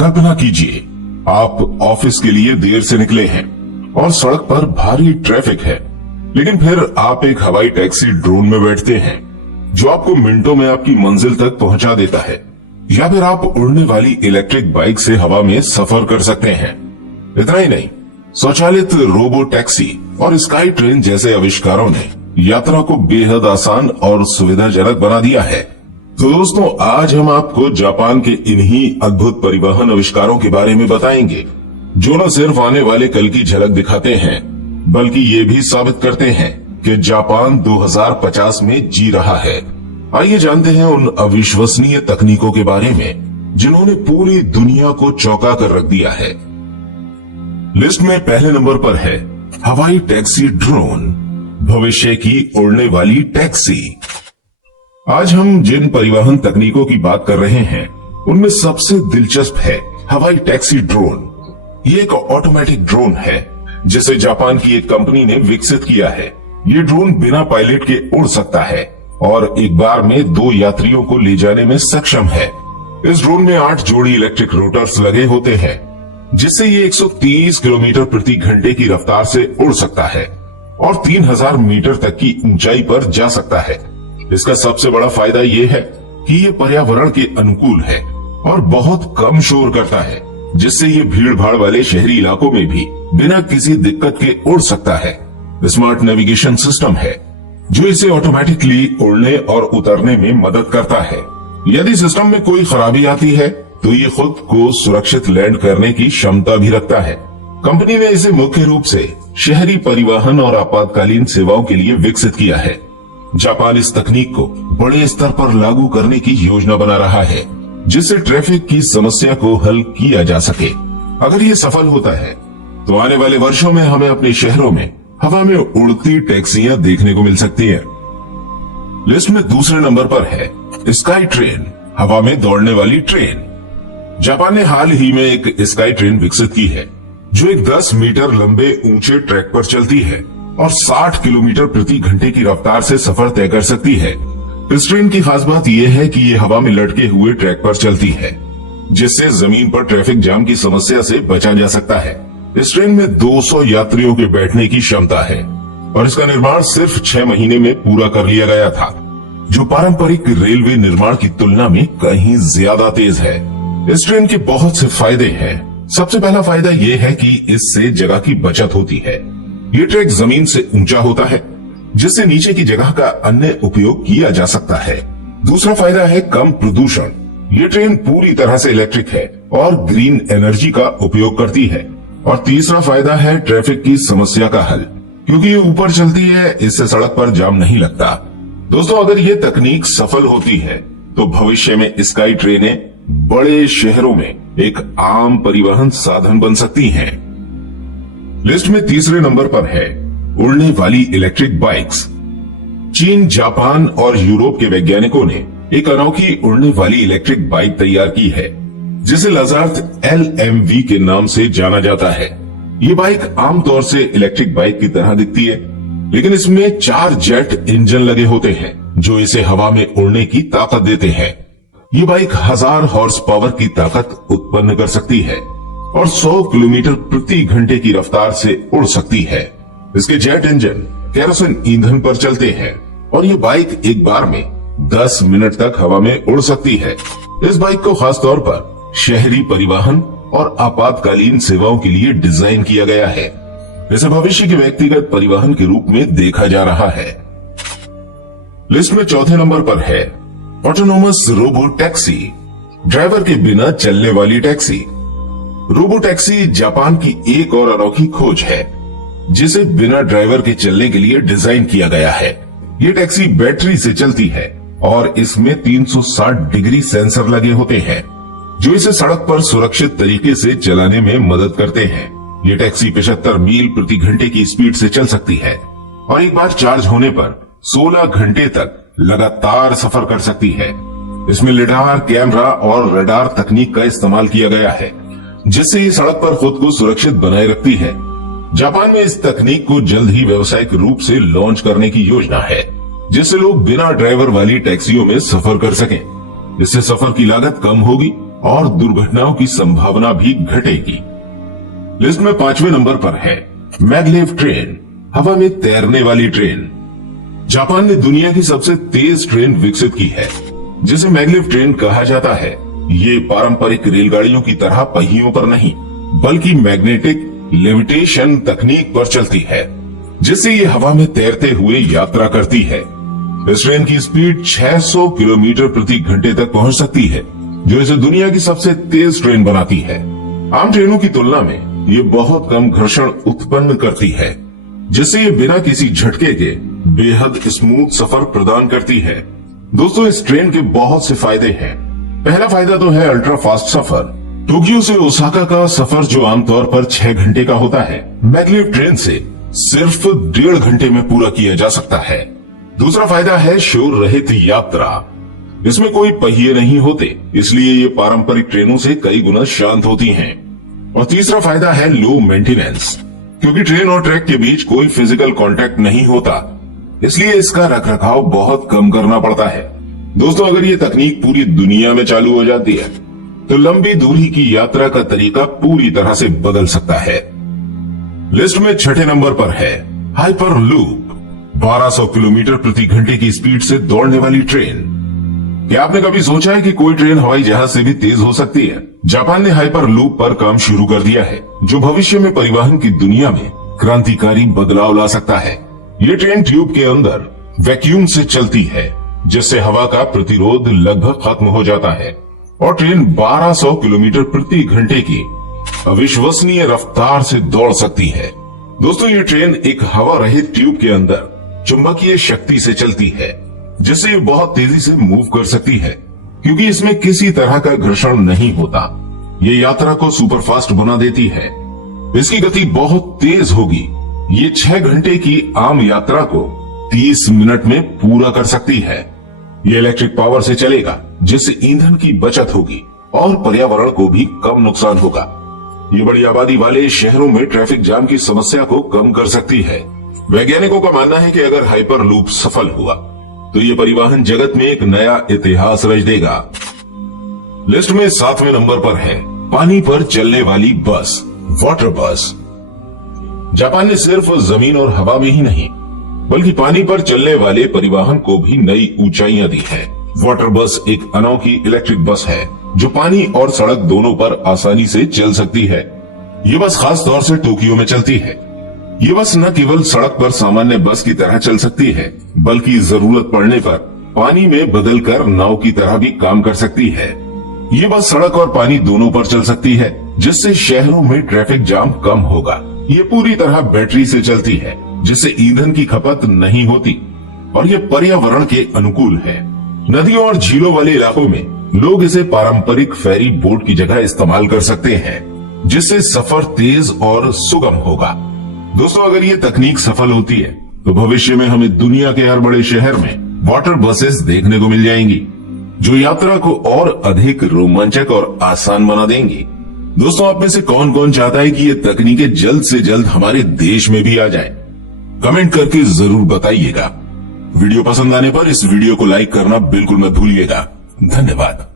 कल्पना कीजिए, आप ऑफिस के लिए देर से निकले हैं और सड़क पर भारी ट्रैफिक है, लेकिन फिर आप एक हवाई टैक्सी ड्रोन में बैठते हैं जो आपको मिनटों में आपकी मंजिल तक पहुंचा देता है। या फिर आप उड़ने वाली इलेक्ट्रिक बाइक से हवा में सफर कर सकते हैं। इतना ही नहीं, स्वचालित रोबो टैक्सी और स्काई ट्रेन जैसे आविष्कारों ने यात्रा को बेहद आसान और सुविधाजनक बना दिया है। तो दोस्तों, आज हम आपको जापान के इन्हीं अद्भुत परिवहन आविष्कारों के बारे में बताएंगे, जो न सिर्फ आने वाले कल की झलक दिखाते हैं, बल्कि ये भी साबित करते हैं कि जापान 2050 में जी रहा है। आइए जानते हैं उन अविश्वसनीय तकनीकों के बारे में जिन्होंने पूरी दुनिया को चौंका कर रख दिया है। लिस्ट में पहले नंबर पर है हवाई टैक्सी ड्रोन, भविष्य की उड़ने वाली टैक्सी। आज हम जिन परिवहन तकनीकों की बात कर रहे हैं, उनमें सबसे दिलचस्प है हवाई टैक्सी ड्रोन। ये एक ऑटोमेटिक ड्रोन है जिसे जापान की एक कंपनी ने विकसित किया है। ये ड्रोन बिना पायलट के उड़ सकता है और एक बार में 2 यात्रियों को ले जाने में सक्षम है। इस ड्रोन में 8 जोड़ी इलेक्ट्रिक रोटर्स लगे होते हैं, जिससे ये 130 किलोमीटर प्रति घंटे की रफ्तार से उड़ सकता है और 3000 मीटर तक की ऊंचाई पर जा सकता है। इसका सबसे बड़ा फायदा ये है कि ये पर्यावरण के अनुकूल है और बहुत कम शोर करता है, जिससे ये भीड़ भाड़ वाले शहरी इलाकों में भी बिना किसी दिक्कत के उड़ सकता है। स्मार्ट नेविगेशन सिस्टम है जो इसे ऑटोमेटिकली उड़ने और उतरने में मदद करता है। यदि सिस्टम में कोई खराबी आती है तो ये खुद को सुरक्षित लैंड करने की क्षमता भी रखता है। कंपनी ने इसे मुख्य रूप से शहरी परिवहन और आपातकालीन सेवाओं के लिए विकसित किया है। जापान इस तकनीक को बड़े स्तर पर लागू करने की योजना बना रहा है, जिससे ट्रैफिक की समस्या को हल किया जा सके। अगर ये सफल होता है तो आने वाले वर्षों में हमें अपने शहरों में हवा में उड़ती टैक्सियां देखने को मिल सकती हैं। लिस्ट में दूसरे नंबर पर है स्काई ट्रेन, हवा में दौड़ने वाली ट्रेन। जापान ने हाल ही में एक स्काई ट्रेन विकसित की है जो एक 10 मीटर लंबे ऊंचे ट्रैक पर चलती है और 60 किलोमीटर प्रति घंटे की रफ्तार से सफर तय कर सकती है। इस ट्रेन की खास बात यह है कि ये हवा में लटके हुए ट्रैक पर चलती है, जिससे जमीन पर ट्रैफिक जाम की समस्या से बचा जा सकता है। इस ट्रेन में 200 यात्रियों के बैठने की क्षमता है और इसका निर्माण सिर्फ 6 महीने में पूरा कर लिया गया था, जो पारंपरिक रेलवे निर्माण की तुलना में कहीं ज्यादा तेज है। इस ट्रेन के बहुत से फायदे हैं। सबसे पहला फायदा ये है कि इससे जगह की बचत होती है। ये ट्रैक जमीन से ऊंचा होता है, जिससे नीचे की जगह का अन्य उपयोग किया जा सकता है। दूसरा फायदा है कम प्रदूषण। ये ट्रेन पूरी तरह से इलेक्ट्रिक है और ग्रीन एनर्जी का उपयोग करती है। और तीसरा फायदा है ट्रैफिक की समस्या का हल, क्योंकि ये ऊपर चलती है, इससे सड़क पर जाम नहीं लगता। दोस्तों, अगर ये तकनीक सफल होती है तो भविष्य में स्काई ट्रेनें बड़े शहरों में एक आम परिवहन साधन बन सकती हैं। लिस्ट में तीसरे नंबर पर है उड़ने वाली इलेक्ट्रिक बाइक्स। चीन, जापान और यूरोप के वैज्ञानिकों ने एक अनोखी उड़ने वाली इलेक्ट्रिक बाइक तैयार की है, जिसे लजार्थ LMV के नाम से जाना जाता है। ये बाइक आमतौर से इलेक्ट्रिक बाइक की तरह दिखती है, लेकिन इसमें 4 जेट इंजन लगे होते हैं जो इसे हवा में उड़ने की ताकत देते हैं। ये बाइक 1000 हॉर्स पावर की ताकत उत्पन्न कर सकती है और 100 किलोमीटर प्रति घंटे की रफ्तार से उड़ सकती है। इसके जेट इंजन केरोसिन ईंधन पर चलते हैं और ये बाइक एक बार में 10 मिनट तक हवा में उड़ सकती है। इस बाइक को खास तौर पर शहरी परिवहन और आपातकालीन सेवाओं के लिए डिजाइन किया गया है। इसे भविष्य के व्यक्तिगत परिवहन के रूप में देखा जा रहा है। लिस्ट में चौथे नंबर पर है ऑटोनोमस रोबो टैक्सी, ड्राइवर के बिना चलने वाली टैक्सी। रोबो टैक्सी जापान की एक और अनोखी खोज है, जिसे बिना ड्राइवर के चलने के लिए डिजाइन किया गया है। ये टैक्सी बैटरी से चलती है और इसमें 360 डिग्री सेंसर लगे होते हैं, जो इसे सड़क पर सुरक्षित तरीके से चलाने में मदद करते हैं। ये टैक्सी 75 मील प्रति घंटे की स्पीड से चल सकती है और एक बार चार्ज होने पर 16 घंटे तक लगातार सफर कर सकती है। इसमें लिडार, कैमरा और रडार तकनीक का इस्तेमाल किया गया है, जिससे ये सड़क पर खुद को सुरक्षित बनाए रखती है। जापान में इस तकनीक को जल्द ही व्यावसायिक रूप से लॉन्च करने की योजना है, जिससे लोग बिना ड्राइवर वाली टैक्सियों में सफर कर सकें। इससे सफर की लागत कम होगी और दुर्घटनाओं की संभावना भी घटेगी। लिस्ट में 5वें नंबर पर है मैगलेव ट्रेन, हवा में तैरने वाली ट्रेन। जापान ने दुनिया की सबसे तेज ट्रेन विकसित की है, जिसे मैगलेव ट्रेन कहा जाता है। ये पारंपरिक रेलगाड़ियों की तरह पहियों पर नहीं, बल्कि मैग्नेटिक लेविटेशन तकनीक पर चलती है, जिससे ये हवा में तैरते हुए यात्रा करती है। इस ट्रेन की स्पीड 600 किलोमीटर प्रति घंटे तक पहुंच सकती है, जो इसे दुनिया की सबसे तेज ट्रेन बनाती है। आम ट्रेनों की तुलना में ये बहुत कम घर्षण उत्पन्न करती है, जिससे ये बिना किसी झटके के बेहद स्मूथ सफर प्रदान करती है। दोस्तों, इस ट्रेन के बहुत से फायदे हैं। पहला फायदा तो है अल्ट्रा फास्ट सफर। टोक्यो से ओसाका का सफर जो आमतौर पर 6 घंटे का होता है, मैगलेव ट्रेन से सिर्फ 1.5 घंटे में पूरा किया जा सकता है। दूसरा फायदा है शोर रहित यात्रा। इसमें कोई पहिए नहीं होते, इसलिए ये पारंपरिक ट्रेनों से कई गुना शांत होती हैं। और तीसरा फायदा है लो मेंटेनेंस, क्योंकि ट्रेन और ट्रैक के बीच कोई फिजिकल कांटेक्ट नहीं होता, इसलिए इसका रखरखाव बहुत कम करना पड़ता है। दोस्तों, अगर ये तकनीक पूरी दुनिया में चालू हो जाती है तो लंबी दूरी की यात्रा का तरीका पूरी तरह से बदल सकता है। लिस्ट में 6ठे नंबर पर है हाइपर लूप, 1200 किलोमीटर प्रति घंटे की स्पीड से दौड़ने वाली ट्रेन। क्या आपने कभी सोचा है कि कोई ट्रेन हवाई जहाज से भी तेज हो सकती है? जापान ने हाइपर लूप पर काम शुरू कर दिया है, जो भविष्य में परिवहन की दुनिया में क्रांतिकारी बदलाव ला सकता है। ये ट्रेन ट्यूब के अंदर वैक्यूम से चलती है, जिससे हवा का प्रतिरोध लगभग खत्म हो जाता है और ट्रेन 1200 किलोमीटर प्रति घंटे की अविश्वसनीय रफ्तार से दौड़ सकती है। दोस्तों, ये ट्रेन एक हवा रहित ट्यूब के अंदर चुंबकीय शक्ति से चलती है, जिससे ये बहुत तेजी से मूव कर सकती है, क्योंकि इसमें किसी तरह का घर्षण नहीं होता। ये यात्रा को सुपरफास्ट बना देती है। इसकी गति बहुत तेज होगी। ये 6 घंटे की आम यात्रा को 30 मिनट में पूरा कर सकती है। ये इलेक्ट्रिक पावर से चलेगा, जिससे ईंधन की बचत होगी और पर्यावरण को भी कम नुकसान होगा। ये बड़ी आबादी वाले शहरों में ट्रैफिक जाम की समस्या को कम कर सकती है। वैज्ञानिकों का मानना है कि अगर हाइपर लूप सफल हुआ तो ये परिवहन जगत में एक नया इतिहास रच देगा। लिस्ट में 7वें नंबर पर है पानी पर चलने वाली बस, वाटर बस। जापान ने सिर्फ जमीन और हवा में ही नहीं, बल्कि पानी पर चलने वाले परिवहन को भी नई ऊंचाइयां दी है। वाटर बस एक अनोखी इलेक्ट्रिक बस है, जो पानी और सड़क दोनों पर आसानी से चल सकती है। ये बस खास तौर से टोक्यो में चलती है। ये बस न केवल सड़क पर सामान्य बस की तरह चल सकती है, बल्कि जरूरत पड़ने पर पानी में बदलकर नाव की तरह भी काम कर सकती है। ये बस सड़क और पानी दोनों पर चल सकती है, जिससे शहरों में ट्रैफिक जाम कम होगा। ये पूरी तरह बैटरी से चलती है, जिससे ईंधन की खपत नहीं होती और ये पर्यावरण के अनुकूल है। नदियों और झीलों वाले इलाकों में लोग इसे पारंपरिक फेरी बोट की जगह इस्तेमाल कर सकते हैं, जिससे सफर तेज और सुगम होगा। दोस्तों, अगर ये तकनीक सफल होती है तो भविष्य में हमें दुनिया के हर बड़े शहर में वाटर बसेस देखने को मिल जाएंगी, जो यात्रा को और अधिक रोमांचक और आसान बना देंगी। दोस्तों, आप में से कौन कौन चाहता है कि ये तकनीकें जल्द से जल्द हमारे देश में भी आ जाए? कमेंट करके जरूर बताइएगा। वीडियो पसंद आने पर इस वीडियो को लाइक करना बिल्कुल मत भूलिएगा। धन्यवाद।